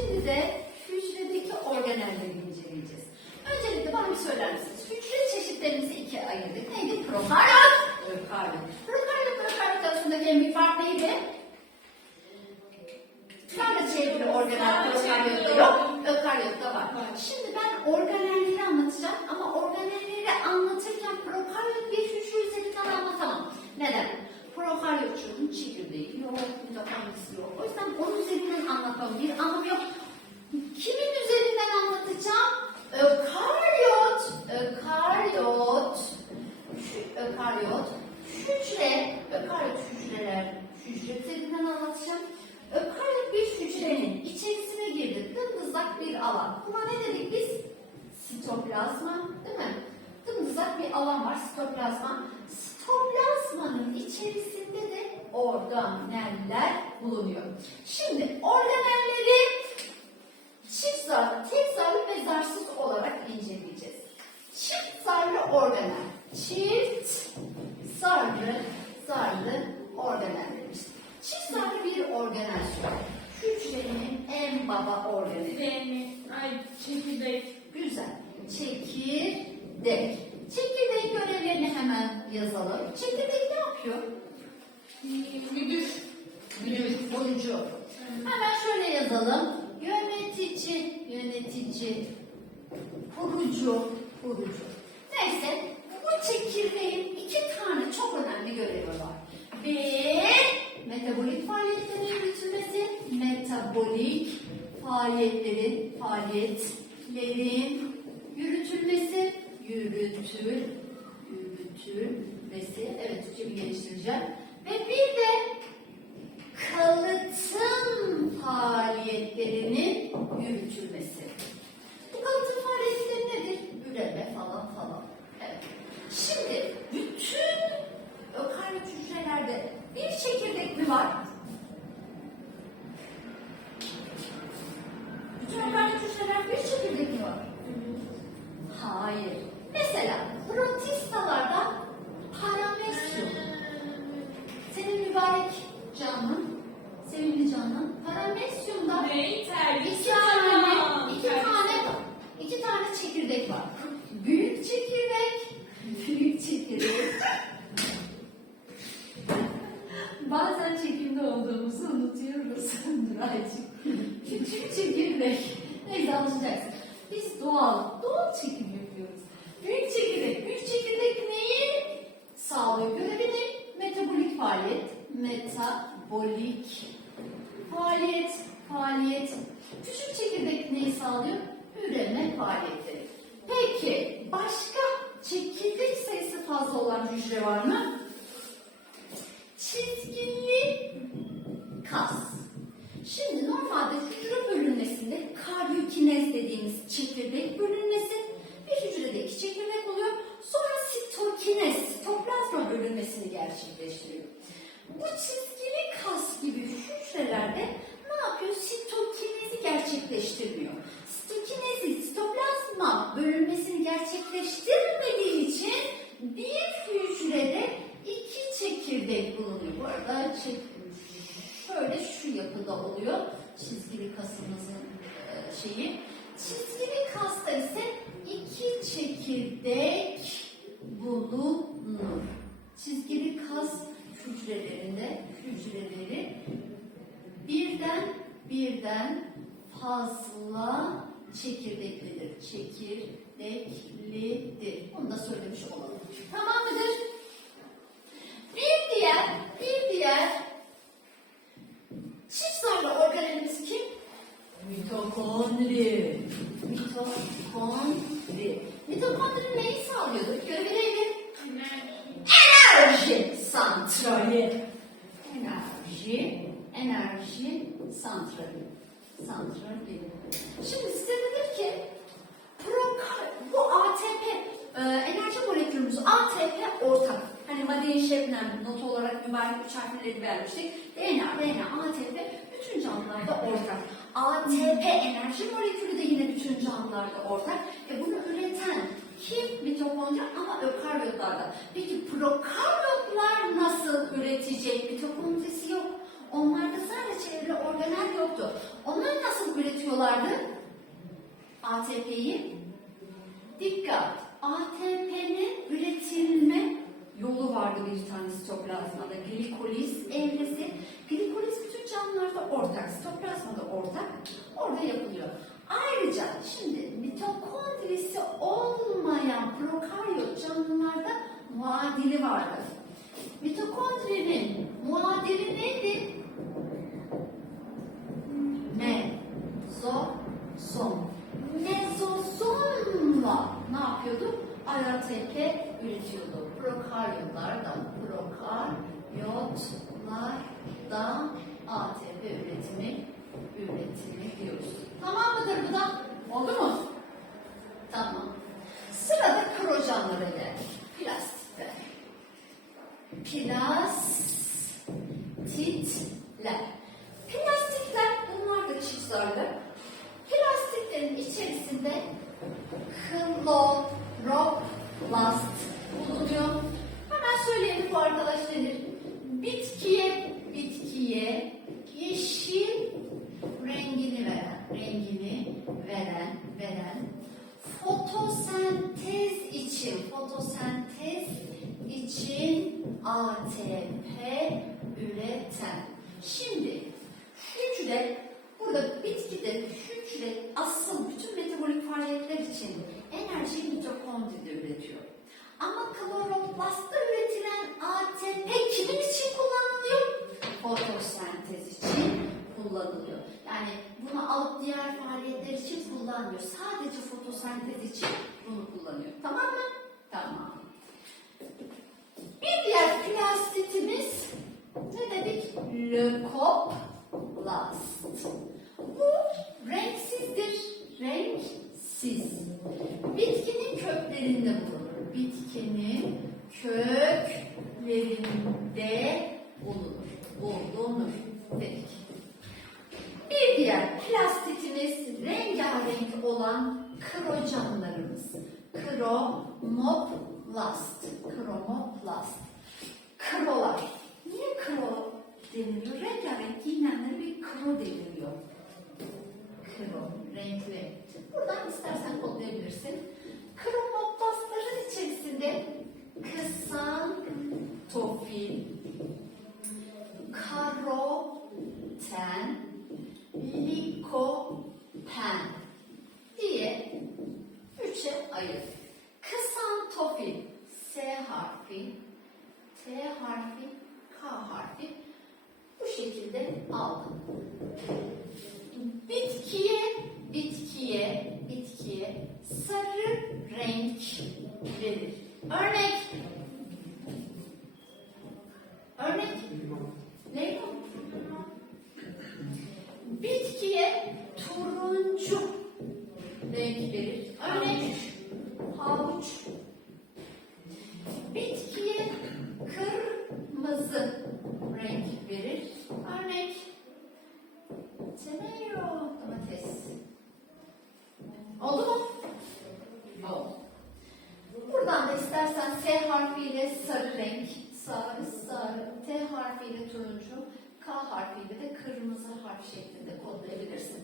Şimdi de değil mi? Dımdızak bir alan var, sitoplazma. Sitoplazmanın içerisinde de organeller bulunuyor. Şimdi organelleri çift zarlı, tek zarlı ve zarsız olarak inceleyeceğiz. Çift zarlı organel. Çift zarlı, zarlı organellerimiz. Çift zarlı bir organel şu. Hücrenin en baba organeli. Ay çekirdek, Güzel. Çekirdek. Çekirdek görevlerini hemen yazalım. Çekirdek ne yapıyor? müdür, Müdür, oyuncu. Hemen şöyle yazalım. Yönetici, yönetici, kurucu, kurucu. Neyse, bu çekirdeğin iki tane çok önemli görevi var. Bir, metabolik faaliyetlerin yürütülmesi, metabolik faaliyetlerin, faaliyetlerin yürütül, yürütülmesi, evet Türkçe'yi geliştireceğim. Ve bir de gerçekleştiriyor. Bu çizgili kas gibi hücrelerde ne yapıyor? Sitokinezi gerçekleştirmiyor. Sitokinezi, sitoplazma bölünmesini gerçekleştirmediği için bir hücrede iki çekirdek bulunuyor. Bu arada şöyle şu yapıda oluyor. Çizgili kasımızın e, şeyi. Çizgili kasta ise iki çekirdek bulunur. Çizgili kas hücrelerinde hücreleri birden birden fazla çekirdeklidir. Çekirdeklidir. Onu da söylemiş olalım. Tamam mıdır? Bir diğer, bir diğer çift zarlı organelimiz kim? Mitokondri. Mitokondri. Mitokondri neyi sağlıyordu? Görevi neydi? Santrali. Enerji, enerji santrali. Santrali. Şimdi size dedim ki bu ATP e, enerji molekülümüz ATP ortak. Hani Madeni Şebnem notu olarak mübarek üç harfleri vermiştik. DNA, RNA, ATP bütün canlılarda ortak. ATP enerji molekülü de yine bütün canlılarda ortak. Kim? Mitokondri ama ökaryotlarda. Peki prokaryotlar nasıl üretecek? Mitokondrisi yok. Onlarda sadece çevre organel yoktu. Onlar nasıl üretiyor üretiyorlardı? ATP'yi. Dikkat! ATP'nin üretilme yolu vardı bir tane sitoplazmada. Glikoliz evresi. Glikoliz bütün canlılarda ortak. Sitoplazmada ortak. Orada yapılıyor. Ayrıca şimdi mitokondrisi olmayan prokaryot canlılarda muadili vardır. Mitokondrinin muadili neydi? Mezozom. Mezozomla ne yapıyordu? ATP üretiyordu. Prokaryotlardan, prokaryotlardan ATP üretimi üretimi diyoruz. Tamam mıdır bu da? Oldu mu? Tamam. Sırada krojanlara geldik. Plastikler. Plastitler. Kullanılıyor. Yani bunu alıp diğer faaliyetler için kullanmıyor. Sadece fotosentez için bunu kullanıyor. Tamam mı? Tamam. Bir diğer plastitimiz ne dedik? Lökoplast. Bu renksizdir. Renksiz. Bitkinin köklerinde bulunur. Bitkinin köklerinde bulunur. Bulunur dedik. Bir diğer plastitimiz rengarenk olan krocanlarımız. Kromoplast. Kromoplast. Krolar. Niye kro deniliyor? Rengarenk giyinenlere bir kro deniliyor. Kro, renkli. Buradan istersen kodlayabilirsin. Kromoplastların içerisinde kısantofil, karoten, likopen diye üçe ayır. Kısantofil S harfi, T harfi, K harfi bu şekilde aldım. Bitkiye, bitkiye, bitkiye sarı renk verir. Örnek. Örnek. Lemon. Bitkiye turuncu renk verir. Örnek. Havuç. Bitkiye kırmızı renk verir. Örnek. Tomato, domates. Oldu mu? Oldu. Buradan da istersen S harfiyle sarı renk, sarı, sarı, T harfiyle turuncu, K harfiyle de kırmızı harf şeklinde kodlayabilirsin.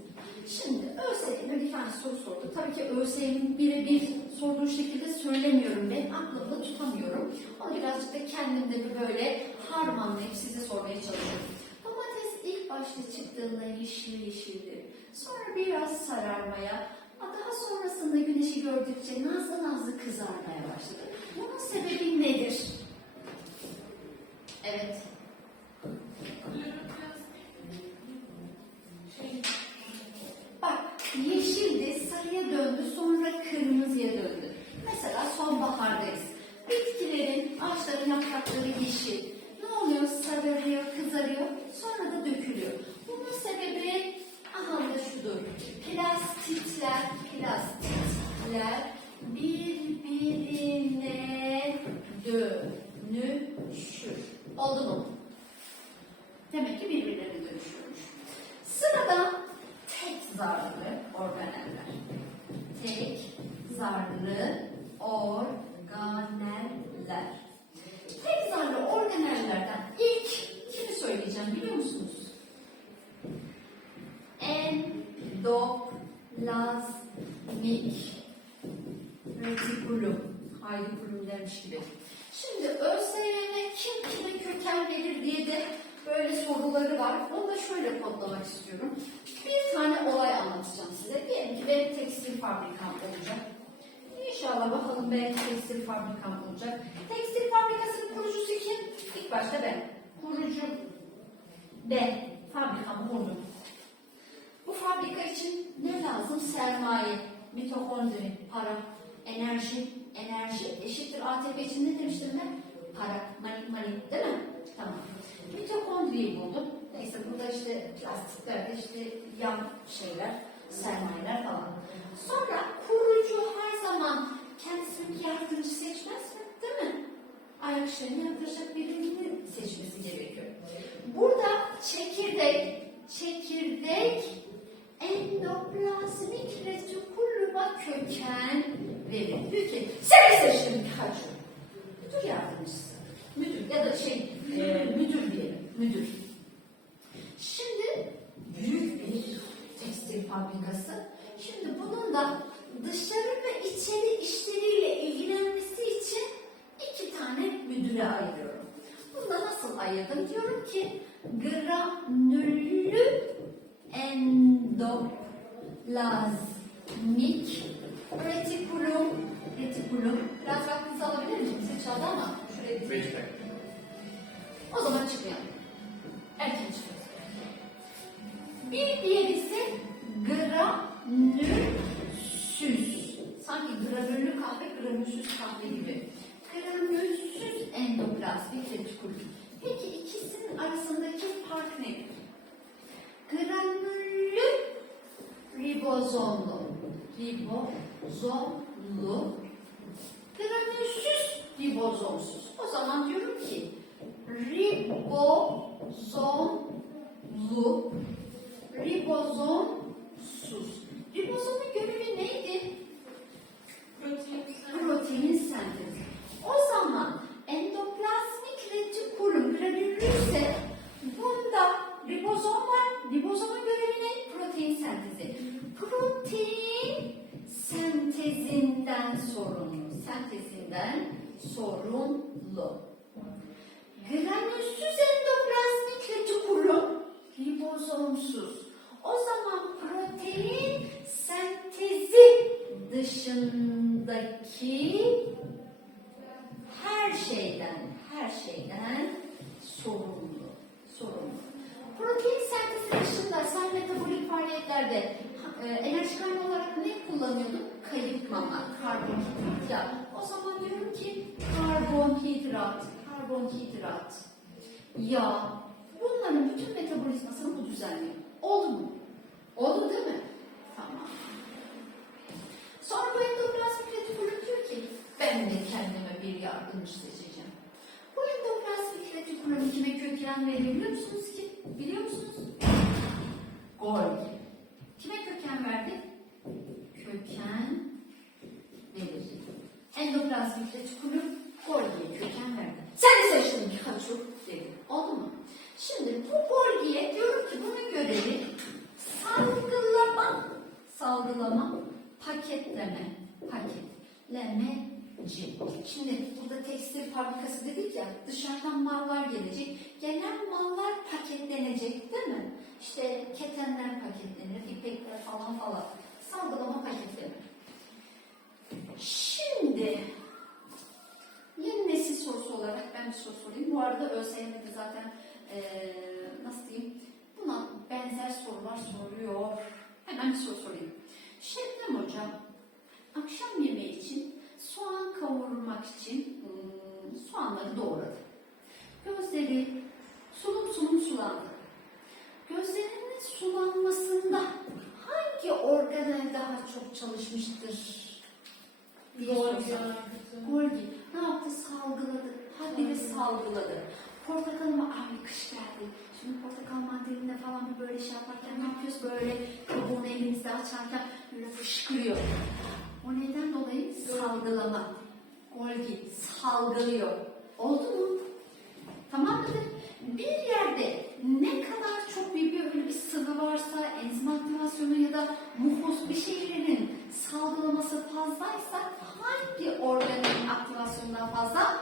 Şimdi ÖSYM'e bir tane soru sordu. Tabii ki ÖSYM'in birebir sorduğu şekilde söylemiyorum ben. Aklımda tutamıyorum. Ama birazcık da kendimde bir böyle harmanlayıp size sormaya çalışıyorum. Domates ilk başta çıktığında yeşil yeşildi. Sonra biraz sararmaya, daha sonrasında güneşi gördükçe nazlı nazlı kızarmaya başladı. Bunun sebebi nedir? Evet. Bak yeşildi, sarıya döndü, sonra kırmızıya döndü. Mesela sonbahardayız. Bitkilerin, ağaçların yaprakları yeşil. Ne oluyor? Sararıyor, kızarıyor, sonra da dökülüyor. Bunun sebebi aha da şudur. Plastitler, plastitler birbirine dönüşür. Oldu mu? Demek ki birbirlerine dönüşüyormuş. Sırada tek zarlı organeller. Tek zarlı organeller. Tek zarlı organellerden ilk kimi söyleyeceğim biliyor musunuz? Endoplasmik retikulum. Haydi kulum dermiş gibi. Şimdi ÖSYM kim kime köken verir diye de böyle soruları var. Onu da şöyle kodlamak istiyorum. Bir tane olay anlatacağım size. Diyelim ki benim tekstil fabrikam olacak. İnşallah bakalım belki tekstil fabrikam olacak. Tekstil fabrikasının kurucusu kim? İlk başta ben. Kurucu ben. Fabrikamı kurdum. Bu fabrika için ne lazım? Sermaye, mitokondri, para, enerji. Enerji eşittir ATP için ne demiştim ben? Para, money, money değil mi? Tamam. Mitokondriyi buldum. Neyse burada işte plastiklerde işte yan şeyler, sermayeler falan. Sonra kurucu her zaman kendisini yardımcı seçmez mi? Değil mi? Ayak işlerini yaptıracak birini seçmesi ribozomlu. Ribozomlu. Granülsüz ribozomsuz. O zaman diyorum ki ribozomlu ribozomsuz. Ribozomun görevi neydi? Protein. Protein sentezi. O zaman endoplasmik retikulum granüllüyse bunda ribozom var. Ribozomun görevi ne? Protein sentezi. Protein sentezinden sorumlu. Sentezinden sorumlu. Granülsüz endoplasmik retikulum ribozomsuz. O zaman protein sentezi dışındaki her şeyden, her şeyden sorumlu. Sorumlu. Protein sentezi dışında sen metabolik faaliyetlerde e, enerji kaynağı olarak ne kullanıyordun? Kayıp mama, karbonhidrat. O zaman diyorum ki karbonhidrat, karbonhidrat, yağ. Bunların bütün metabolizmasını bu düzenliyor. Oldu mu? Oldu değil mi? Tamam. Sonra bu endoplasmik retikulum diyor ki ben de kendime bir yardımcı seçeceğim. Bu endoplasmik retikulum kime köken veriyor biliyor musunuz ki? Biliyor musunuz? Golgi. Kime köken verdi? Köken verir. Endoplasmik retikulum Golgi'ye köken verdi. Sen de seçtin Pikachu dedi. Oldu mu? Şimdi bu Golgi'ye diyorum ki bunun görevi salgılama, salgılama, paketleme, paketlemeci. Şimdi burada tekstil fabrikası dedik ya, dışarıdan mallar gelecek. Gelen mallar paketlenecek değil mi? İşte ketenler paketlenir, ipekler falan falan. Salgılama, paketleme. Şimdi yeni nesil sorusu olarak ben bir soru sorayım. Bu arada ÖSYM'de zaten eee nasıl diyeyim buna benzer sorular soruyor. Hemen bir soru sorayım. Şebnem Hocam akşam yemeği için soğan kavurmak için hmm, soğanları doğradı. Gözleri sulum sulum sulandı. Gözlerinin sulanmasında hangi organel daha çok çalışmıştır? sorsam. Golgi ne yaptı? Salgıladı. Hadi bir salgıladı. Portakal mı? Ay kış geldi. Şimdi portakal mandalinde falan bir böyle şey yaparken ne yapıyoruz? Böyle kabuğunu elimizde açarken böyle fışkırıyor. O neden dolayı? Salgılama. Golgi salgılıyor. Oldu mu? Tamam mıdır? bir yerde ne kadar çok bir, bir, öyle bir sıvı varsa, enzim aktivasyonu ya da mukoz bir şeylerin salgılaması fazlaysa hangi organın aktivasyonundan fazla?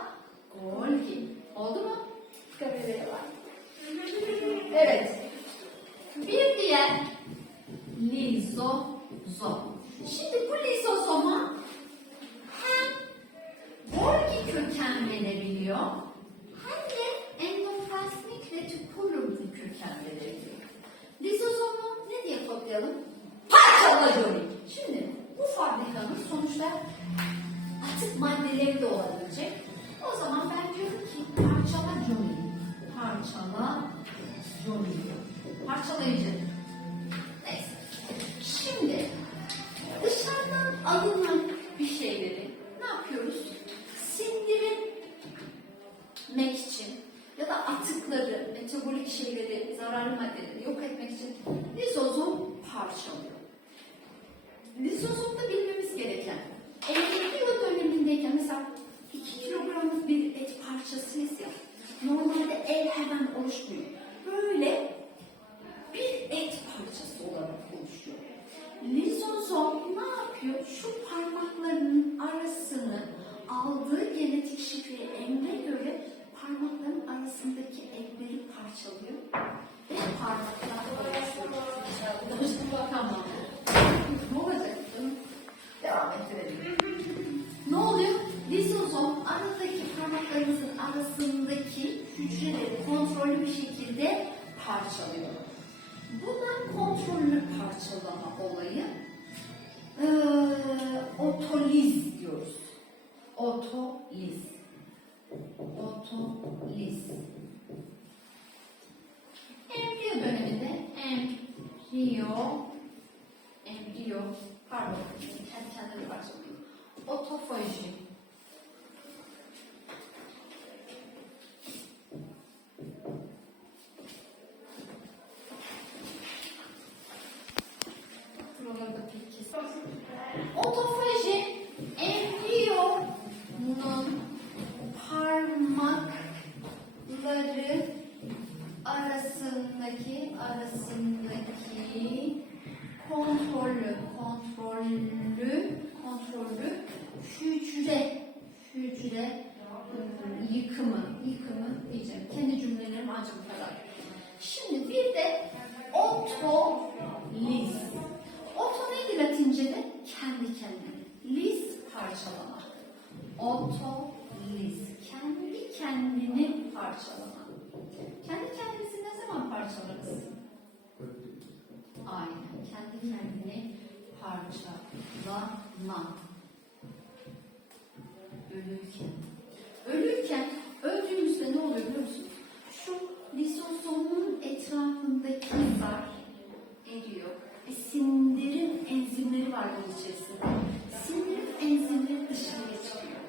Parçalıyor. Lizozomda bilmemiz gereken, embriyo dönemindeyken mesela 2 kilogramlık bir et parçasıyız ya, normalde el hemen oluşmuyor. ponto yıkımı diyeceğim. Kendi cümlelerim kadar. Şimdi bir de otoliz. Oto neydi Latince'de? Kendi kendine. Liz parçalama. Otoliz. Kendi kendini parçalama. Kendi kendimizi ne zaman parçalarız? Aynen. Kendi kendini parçalama. Ölürken. Ölürken, öldüğümüzde ne oluyor biliyor musun? Şu lisozomun etrafındaki zar eriyor. Ve sindirim enzimleri var bunun içerisinde. Sindirim enzimleri dışarıya çıkıyor.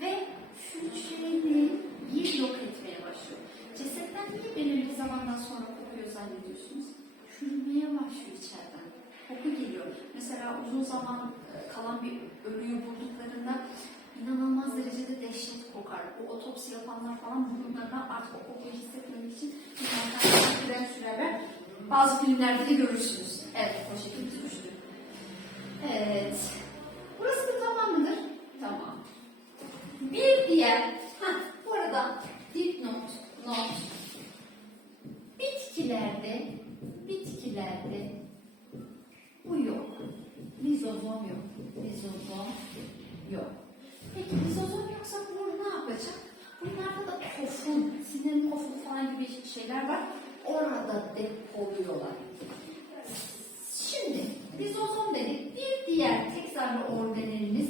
Ve hücreyi yok etmeye başlıyor. Cesetten niye belirli zamandan sonra kokuyor zannediyorsunuz? Kokar. Bu otopsi yapanlar falan burunlarına artık o kokuyu hissetmemek için krem sürerler. Bazı filmlerde de görürsünüz. Evet, o şekilde suçlu. Evet. Burası da tamam mıdır? Tamam. Bir diğer, ha bu arada dipnot, not. Bitkilerde, bitkilerde bu yok. Lizozom yok. Lizozom yok. Peki lizozom yoksa bu ne yapacak? Bunlarda da kofun, sinir kofun falan gibi şeyler var. Orada depoluyorlar. Şimdi lizozom dedik. Bir diğer tek zarlı organelimiz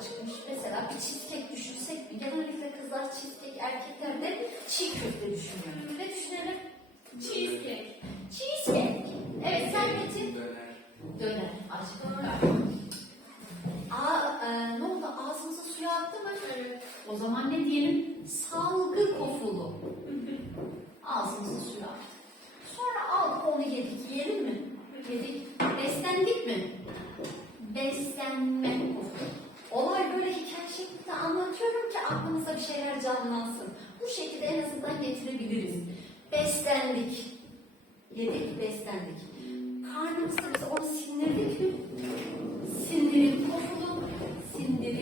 pişirmiş. Mesela bir cheesecake düşünsek mi? Genellikle kızlar cheesecake, erkekler de çiğ köfte düşünüyor. Ne düşünelim? Cheesecake. Cheesecake. Evet sen Metin. Döner. Döner. Acıklı. Aa, e, ne oldu? Ağzımıza suyu attı mı? Evet. O zaman ne diyelim? Salgı kofulu. Ağzımıza suyu attı. Sonra aldık onu yedik. Yiyelim mi? Yedik. Beslendik mi? Beslenme. Olay böyle hikaye şeklinde anlatıyorum ki aklınıza bir şeyler canlansın. Bu şekilde en azından getirebiliriz. Beslendik. Yedik, beslendik. Karnımızda biz onu sindirdik mi? Sindirim kofulu, sindirim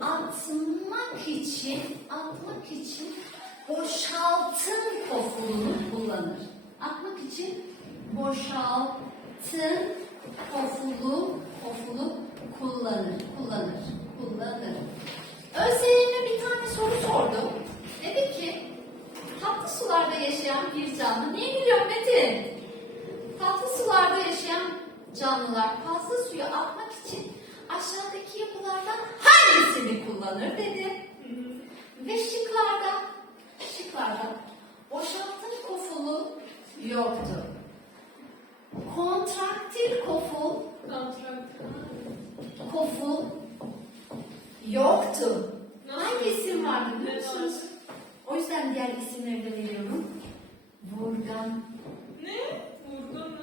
atmak için, atmak için boşaltın kofulunu kullanır. Atmak için boşaltın kofulu, kofulu kullanır, kullanır, kullanır. ÖSYM bir tane soru sordu. Dedi ki, tatlı sularda yaşayan bir canlı. Niye gülüyorsun Metin? Tatlı sularda yaşayan canlılar fazla suyu atmak için aşağıdaki yapılardan hangisini kullanır dedi. Ve şıklarda, şıklarda boşaltın kofulu yoktu. Kontraktil koful, koful yoktu. Hangi isim vardı biliyor musunuz? O yüzden diğer isimleri de veriyorum. Vurgan. Ne? Vurdun mu?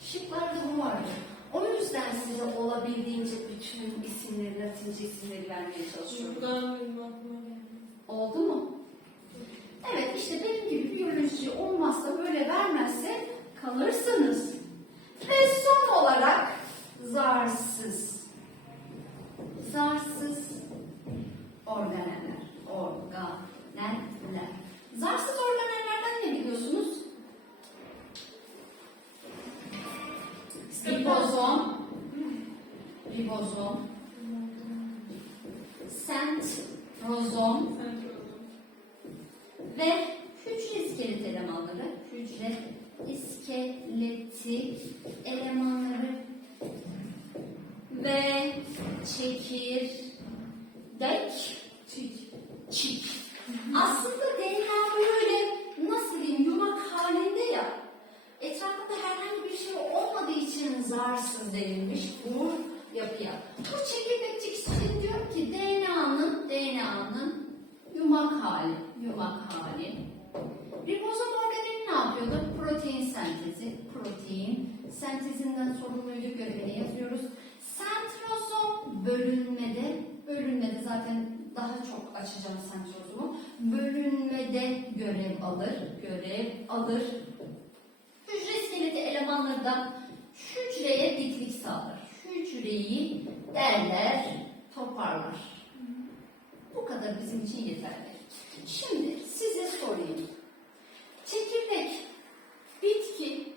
Şıklarda bu vardı. O yüzden size olabildiğince bütün isimleri, Vermeye çalışıyorum. Oldu mu? Evet işte benim gibi biyoloji olmazsa böyle vermezse kalırsınız. Ve son olarak zarsız. Zarsız organeller. Organeller. Zarsız organellerden ne biliyorsunuz? Ribozom. Ribozom. Sen çözdün. Ve hücre iskelet elemanları, hücre iskeleti elemanları ve çekirdek bizim için yeterli. Şimdi size sorayım. Çekirdek, bitki,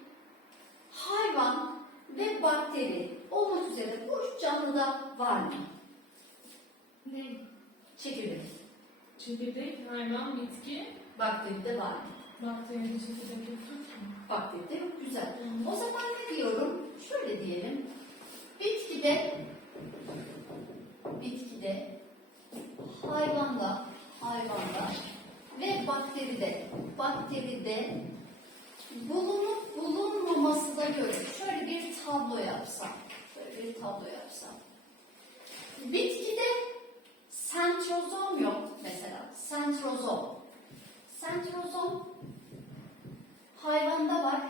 hayvan ve bakteri olmak üzere bu üç canlıda var mı? Ne? Çekirdek, Çekirdek, hayvan, bitki. bakteride var mı? Bakteride çekirdek yoktur ki. Bakteride yok, güzel. O zaman ne diyorum? Şöyle diyelim. Bitkide hayvanda hayvanda ve bakteride bakteride bulunup bulunmaması da göre şöyle bir tablo yapsam şöyle bir tablo yapsam. Bitkide sentrozom yok mesela sentrozom. Sentrozom hayvanda var